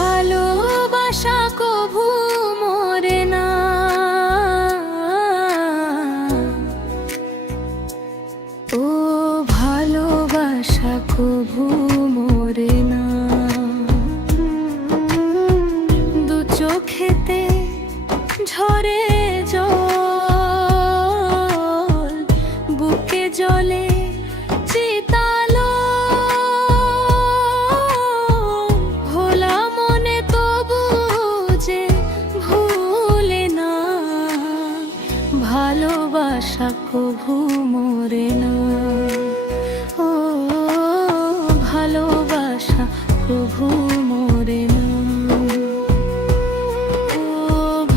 ভালোবাসা কভু মরে না, ও ভালোবাসা কভু মরে না। দু চোখেতে ঝরে জল, বুকে জলে চিতালো, ভোলা মনে তবু যে ভুলে না। ভালোবাসা কভু মরে না, ও ভালোবাসা কভু মরে না, ও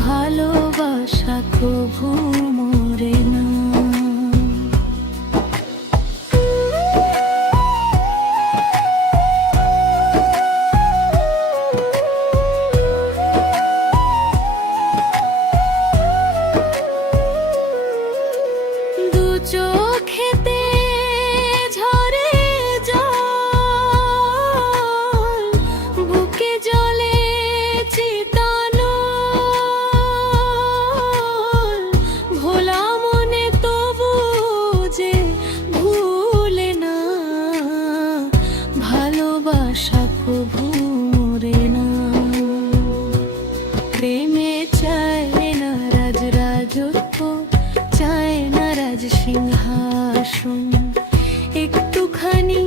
ভালোবাসা কভু মরে না। দু চোখেতে ঝরে জল, বুকে জলে চিতানো, ভোলা মনে তবু যে ভুলে না। ভালোবাসা কভু মরে না। প্রেমে চায় না রাজ রাজত্ব, চায় না রাজ সিংহাসন, একটুখানি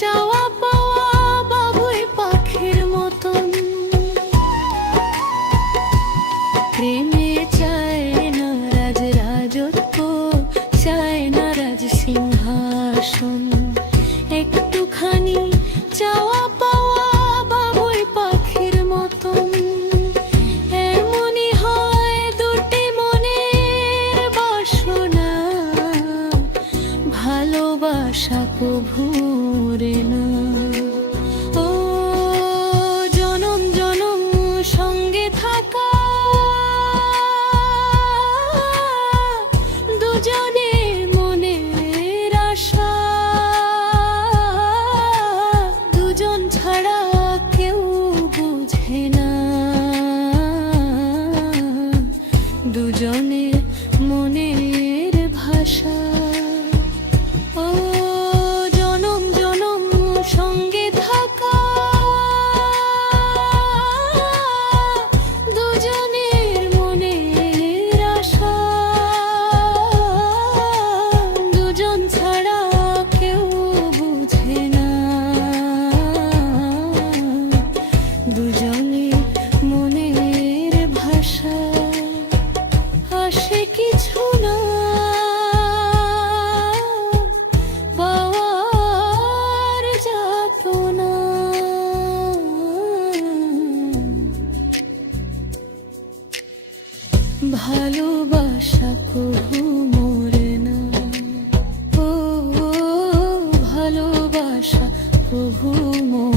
চাওয়া পাওয়া বাবুই পাখির মতন। প্রেমে চায় না রাজ রাজত্ব, চায় না রাজ সিংহাসন, একটুখানি চাওয়া পাওয়া বাবুই পাখির মতন। এমনই হয় দুটি মনের বাসনা, ভালোবাসা কভু মরে না। ও জনম জনম সঙ্গে থাকা, দুজনের মনের আশা, দুজন ছাড়া কেউ বুঝে না। দুজনের মনের ভাষা, ও জনম জনম সঙ্গে থাকা, দুজনের মনের আশা, দুজন ছাড়া কেউ বুঝে না। দুজনের মনের ভাষা, আসে কিছু না পাওয়ার যাতনা। ভালোবাসা কভু মরে না, ও ভালোবাসা কভু মরে না।